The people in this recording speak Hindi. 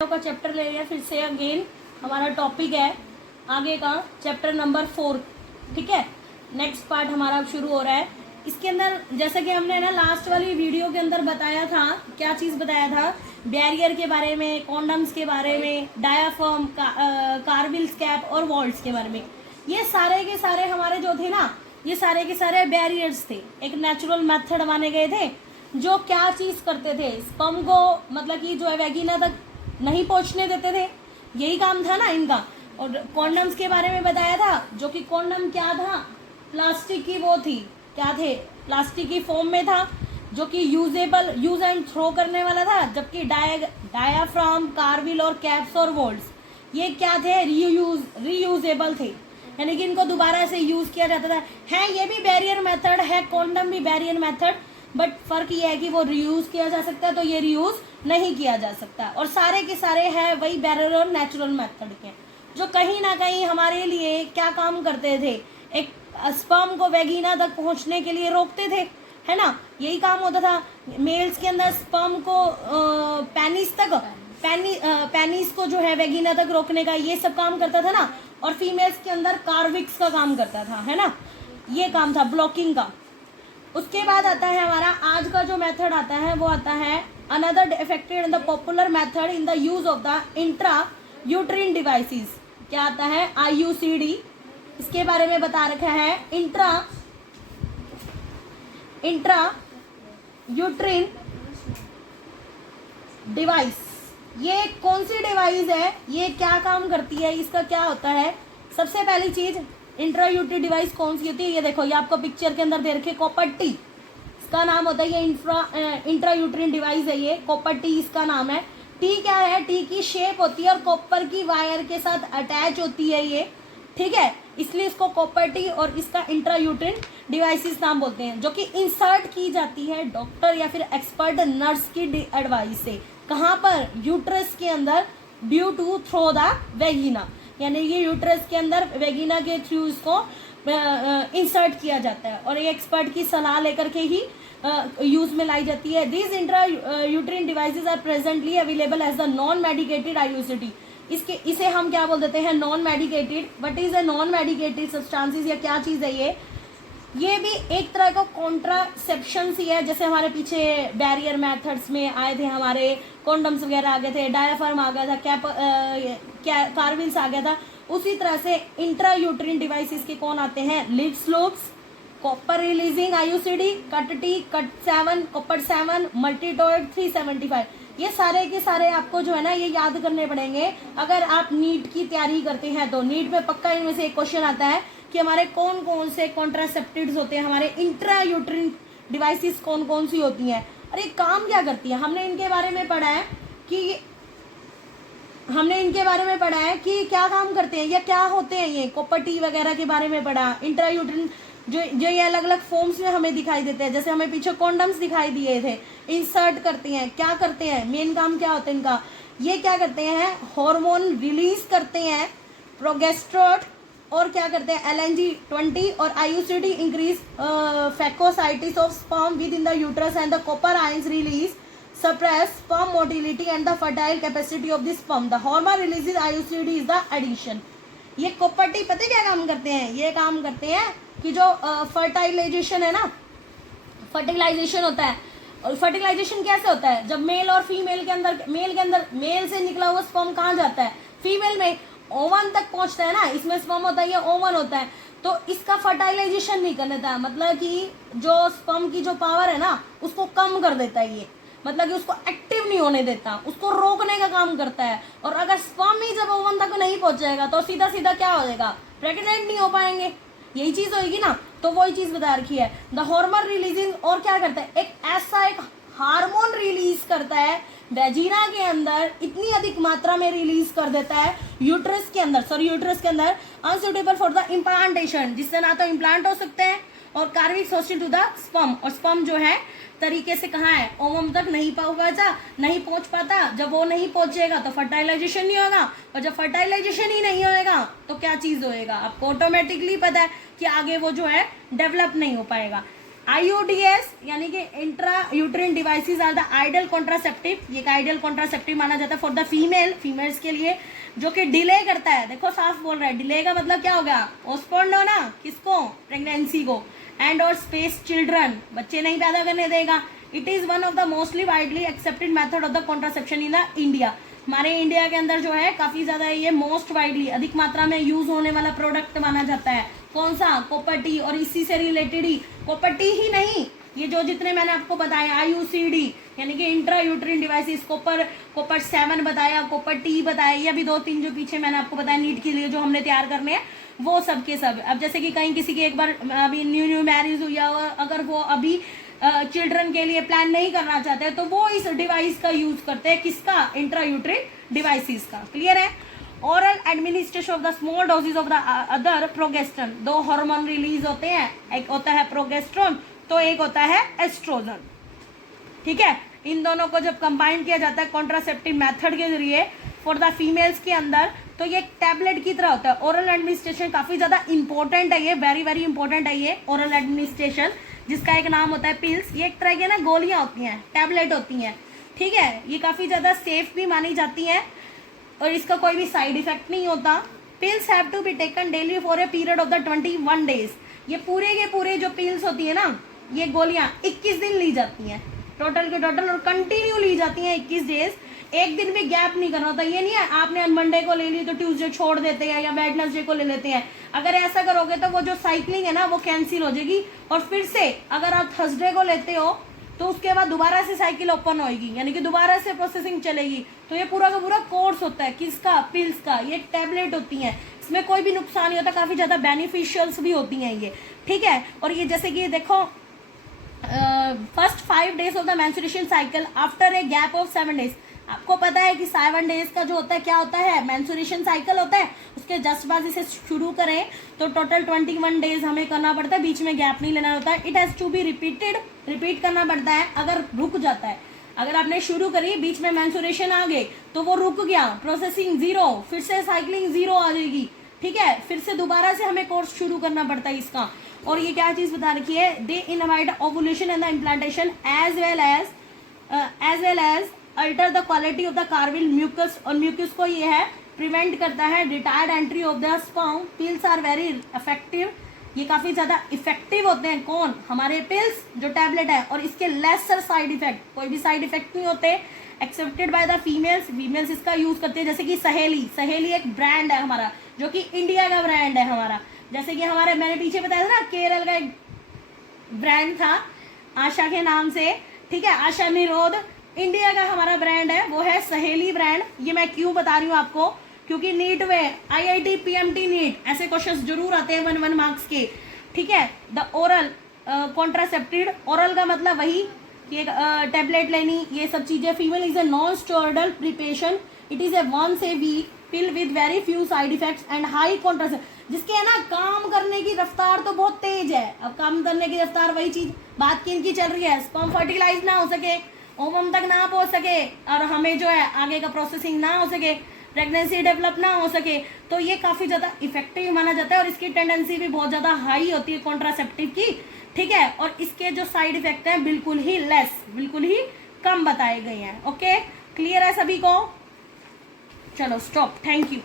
का चैप्टर ले लिया फिर से अगेन। हमारा टॉपिक है आगे का चैप्टर नंबर 4। ठीक है, नेक्स्ट पार्ट हमारा अब शुरू हो रहा है। इसके अंदर जैसा कि हमने ना लास्ट वाली वीडियो के अंदर बताया था, क्या चीज़ बताया था, बैरियर के बारे में, कॉन्डम्स के बारे में, डायाफ्राम, कार्विल्स कैप और वॉल्ट्स के बारे में। ये सारे के सारे हमारे जो थे ना, ये सारे के सारे बैरियर्स थे। एक नेचुरल मेथड माने गए थे जो क्या चीज़ करते थे, स्पर्म को मतलब कि जो है वैगिना तक नहीं पहुंचने देते थे। यही काम था ना इनका। और कॉन्डम्स के बारे में बताया था, जो कि कॉन्डम क्या था, प्लास्टिक की वो थी, क्या थे, प्लास्टिक की फॉर्म में था, जो कि यूजेबल, यूज एंड थ्रो करने वाला था। जबकि डायाफ्राम, कार्विल और कैप्स और वोल्ट्स ये क्या थे, रीयूजेबल थे, यानी कि इनको दोबारा से यूज किया जाता था। है ये भी बैरियर मेथड है, कॉन्डम भी बैरियर मेथड, बट फर्क ये है कि वो रीयूज किया जा सकता है, तो ये रीयूज नहीं किया जा सकता। और सारे के सारे है वही बैरियर और नेचुरल मेथड के, जो कहीं ना कहीं हमारे लिए क्या काम करते थे, एक स्पर्म को वेगिना तक पहुंचने के लिए रोकते थे, है ना। यही काम होता था। मेल्स के अंदर स्पर्म को पेनिस को जो है वेगिना तक रोकने का ये सब काम करता था ना। और फीमेल्स के अंदर कार्विक्स का काम करता था, है ना, ये काम था ब्लॉकिंग का। उसके बाद आता है हमारा आज का जो मेथड आता है, वो आता है another affected in the popular method in the use of the intra uterine devices. क्या आता है, IUCD। इसके बारे में बता रखा है, इंट्रा यूट्रिन डिवाइस। ये कौन सी डिवाइस है, ये क्या काम करती है, इसका क्या होता है। सबसे पहली चीज, इंट्रा यूट्रिन डिवाइस कौन सी होती है, ये देखो, ये आपको पिक्चर के अंदर दे रखे, कॉपर टी इसका नाम होता है। ये इंट्रा यूट्रिन डिवाइस है, ये कॉपर टी इसका नाम है। टी क्या है, टी की शेप होती है और कॉपर की वायर के साथ अटैच होती है ये, ठीक है, इसलिए इसको कॉपर टी और इसका इंट्रा यूट्रिन डिवाइसेस नाम बोलते हैं, जो कि इंसर्ट की जाती है डॉक्टर या फिर एक्सपर्ट नर्स की एडवाइस से। कहाँ पर, यूट्रस के अंदर, ड्यू टू थ्रो द वेगिना, यानी ये यूट्रस के अंदर वेगिना के थ्रू इसको इंसर्ट किया जाता है और ये एक्सपर्ट की सलाह लेकर के ही यूज में लाई जाती है। These intra uterine devices are presently available as the non medicated IUCD। इसे हम क्या बोल देते हैं, non medicated. What is a non medicated substances, या क्या चीज है ये भी एक तरह का कॉन्ट्रासेप्शन ही है। जैसे हमारे पीछे बैरियर मेथड्स में आए थे, हमारे कॉन्डम्स वगैरह आ गए थे, डायाफ्राम आ गया था, कार्विल्स आ गया था, उसी तरह से इंट्रा यूट्रिन डिवाइसेस के कौन आते हैं, lips loops, copper releasing IUCD, cut T, cut 7, copper 7, मल्टीटॉइड 375। ये सारे के सारे आपको जो है ना ये याद करने पड़ेंगे अगर आप नीट की तैयारी करते हैं। तो नीट में पक्का इनमें से एक क्वेश्चन आता है कि हमारे कौन कौन से कॉन्ट्रासेप्टिव्स होते हैं, हमारे इंट्रा यूट्रिन डिवाइसेस कौन कौन सी होती हैं, अरे काम क्या करती है। हमने इनके बारे में पढ़ा है कि क्या काम करते हैं या क्या होते हैं। ये कॉपर टी वगैरह के बारे में पढ़ा। इंट्रा यूट्रिन जो ये अलग अलग फॉर्म्स में हमें दिखाई देते हैं, जैसे हमें पीछे कॉन्डम्स दिखाई दिए थे, इंसर्ट करते हैं, क्या करते हैं, मेन काम क्या होता है इनका, ये क्या करते हैं, हार्मोन रिलीज करते हैं, प्रोगेस्ट्रोट, और क्या करते हैं, LNG-20 और IUCD increase phagocytosis of sperm within the uterus and the copper ions release suppress sperm motility and the fertile capacity of the sperm. The hormone releases IUCD is the addition. ये कॉपर टी पता है क्या काम करते हैं, ये काम करते हैं कि जो फर्टिलाइजेशन है ना, फर्टिलाइजेशन होता है। और फर्टिलाइजेशन कैसे होता है, जब मेल और फीमेल के अंदर, मेल से निकला हुआ स्पर्म कहाँ जाता है, फीमेल में ओवन तक पहुंचता है ना, इसमें स्पर्म होता है, ये ओवन होता है। तो इसका फर्टिलाइजेशन नहीं करने देता है, मतलब कि जो स्पर्म की जो पावर है ना उसको कम कर देता है ये, मतलब कि उसको एक्टिव नहीं होने देता, उसको रोकने का काम करता है। और अगर स्पर्म ही जब ओवन तक नहीं पहुंचेगा तो सीधा सीधा क्या हो जाएगा, प्रेग्नेंट नहीं हो पाएंगे, यही चीज होगी ना। तो वही चीज बता रखी है, द हार्मोन रिलीजिंग, और क्या करता है, एक हार्मोन रिलीज करता है वेजिना के अंदर, इतनी अधिक मात्रा में रिलीज कर देता है यूट्रस के अंदर अनसुटेबल फॉर द इम्प्लांटेशन, जिससे ना तो इम्प्लांट हो सकते हैं और कार्विक्स हॉस्टिल टू द स्पर्म, और स्पर्म जो है तरीके से कहाँ है, ओवम तक नहीं पहुंच पाता। जब वो नहीं पहुंचेगा तो फर्टिलाइजेशन नहीं होगा, और जब फर्टिलाइजेशन ही नहीं होएगा तो क्या चीज होएगा, आपको ऑटोमेटिकली पता है कि आगे वो जो है डेवलप नहीं हो पाएगा। IUDs यानी कि intra uterine devices are the ideal contraceptive, ये एक आइडियल कॉन्ट्रासेप्टिव माना जाता है फॉर द फीमेल्स के लिए, जो कि डिले करता है। देखो साफ बोल रहा है, डिले का मतलब क्या हो गया, पोस्टपोन होना, किसको, प्रेगनेंसी को, एंड और स्पेस चिल्ड्रन, बच्चे नहीं पैदा करने देगा। It is one of the mostly widely accepted method of the contraception in the India. हमारे इंडिया के अंदर जो है काफी ज्यादा ये मोस्ट वाइडली, अधिक मात्रा में यूज होने वाला प्रोडक्ट माना जाता है। कौन सा, कॉपर टी, और इसी से रिलेटेड ही, कॉपर टी ही नहीं, ये जो जितने मैंने आपको बताया, IUCD यानी कि इंट्रा यूट्रिन डिवाइसेस, कॉपर 7 बताया, कॉपर टी बताया, ये भी 2-3 जो पीछे मैंने आपको बताया नीट के लिए जो हमने तैयार करने हैं, वो सब के सब। अब जैसे कि कहीं किसी की एक बार अभी न्यू मैरिज हुई है, अगर वो अभी चिल्ड्रन के लिए प्लान नहीं करना चाहते हैं तो वो इस डिवाइस का यूज करते हैं, किसका, इंट्रा यूट्रिन डिवाइसेस का। क्लियर है। Oral administration of the small doses of the other progesterone, 2 hormone release होते हैं, एक होता है प्रोगेस्ट्रॉन तो एक होता है एस्ट्रोजन। ठीक है, इन दोनों को जब कंबाइन किया जाता है कॉन्ट्रासेप्टिव मेथड के जरिए फॉर द फीमेल्स के अंदर, तो ये टैबलेट की तरह होता है। ओरल एडमिनिस्ट्रेशन काफी ज्यादा इंपॉर्टेंट है, ये वेरी इंपॉर्टेंट है ये ओरल एडमिनिस्ट्रेशन, जिसका एक नाम होता है पिल्स। ये एक तरह की ना गोलियां होती हैं, टैबलेट होती हैं। ठीक है, ये काफी ज्यादा सेफ भी मानी जाती हैं और इसका कोई भी साइड इफेक्ट नहीं होता। Pills have to be taken daily for a period of the 21 days. ये पूरे के पूरे जो पिल्स होती है ना, ये गोलियां 21 दिन ली जाती हैं, टोटल के टोटल, और कंटिन्यू ली जाती हैं 21 डेज। एक दिन भी गैप नहीं करना होता। ये नहीं है आपने मंडे को ले ली तो ट्यूसडे छोड़ देते हैं या वेडनेसडे को ले लेते हैं। अगर ऐसा करोगे तो वो जो साइकिलिंग है ना वो कैंसिल हो जाएगी, और फिर से अगर आप थर्सडे को लेते हो तो उसके बाद दोबारा से साइकिल ओपन होएगी, यानी कि दोबारा से प्रोसेसिंग चलेगी। तो ये पूरा का पूरा कोर्स होता है, किसका, पिल्स का। ये टैबलेट होती हैं, इसमें कोई भी नुकसान नहीं होता, काफी ज्यादा बेनिफिशियल्स भी होती हैं ये। ठीक है, और ये जैसे कि देखो first 5 days of the menstruation cycle after a gap of 7 days. आपको पता है कि 7 डेज का जो होता है क्या होता है, मेंस्ट्रुएशन साइकिल होता है। उसके जस्ट बाद इसे शुरू करें तो टोटल 21 डेज हमें करना पड़ता है, बीच में गैप नहीं लेना होता है। It has to be repeat करना पड़ता है अगर रुक जाता है। अगर आपने शुरू करी, बीच में मेंस्ट्रुएशन आ गए तो वो रुक गया, प्रोसेसिंग 0, फिर से साइकिलिंग 0 आ जाएगी। ठीक है, फिर से दोबारा से हमें कोर्स शुरू करना पड़ता है इसका। और ये क्या चीज बता रखी है, they inhibit ovulation and the implantation as well as alter the quality of the cervical mucus, और म्यूकस को ये है प्रिवेंट करता है retard entry of the sperm. Pills are very effective, ये काफी ज्यादा इफेक्टिव होते हैं। कौन, हमारे पिल्स जो टैबलेट है, और इसके लेसर साइड इफेक्ट, कोई भी साइड इफेक्ट नहीं होते। एक्सेप्टेड बाय द फीमेल्स इसका यूज करते हैं। जैसे कि सहेली एक ब्रांड है हमारा, जो कि इंडिया का ब्रांड है हमारा। जैसे कि हमारे, मैंने पीछे बताया था ना, केरल का एक ब्रांड था आशा के नाम से। ठीक है, आशा निरोध, इंडिया का हमारा ब्रांड है, वो है सहेली ब्रांड। ये मैं क्यों बता रही हूँ आपको, क्योंकि नीट में IIT PMT नीट ऐसे क्वेश्चंस जरूर आते हैं 1 मार्क्स के। ठीक है, द ओरल कॉन्ट्रासेप्टिव, ओरल का मतलब वही कि एक टैबलेट लेनी, ये सब चीजें। Female is a non steroidal preparation, it is a once a week pill with very few side effects and high contraceptive, जिसके है ना काम करने की रफ्तार तो बहुत तेज है। अब काम करने की रफ्तार, वही चीज बात की इनकी चल रही है, स्पर्म फर्टिलाइज ना हो सके, ओवम तक ना पहुंच सके, और हमें जो है आगे का प्रोसेसिंग ना हो सके, प्रेगनेंसी डेवलप ना हो सके, तो ये काफी ज्यादा इफेक्टिव माना जाता है। और इसकी टेंडेंसी भी बहुत ज्यादा हाई होती है कॉन्ट्रासेप्टिव की। ठीक है, और इसके जो साइड इफेक्ट हैं बिल्कुल ही कम बताए गए हैं। ओके, क्लियर है सभी को? चलो स्टॉप, थैंक यू।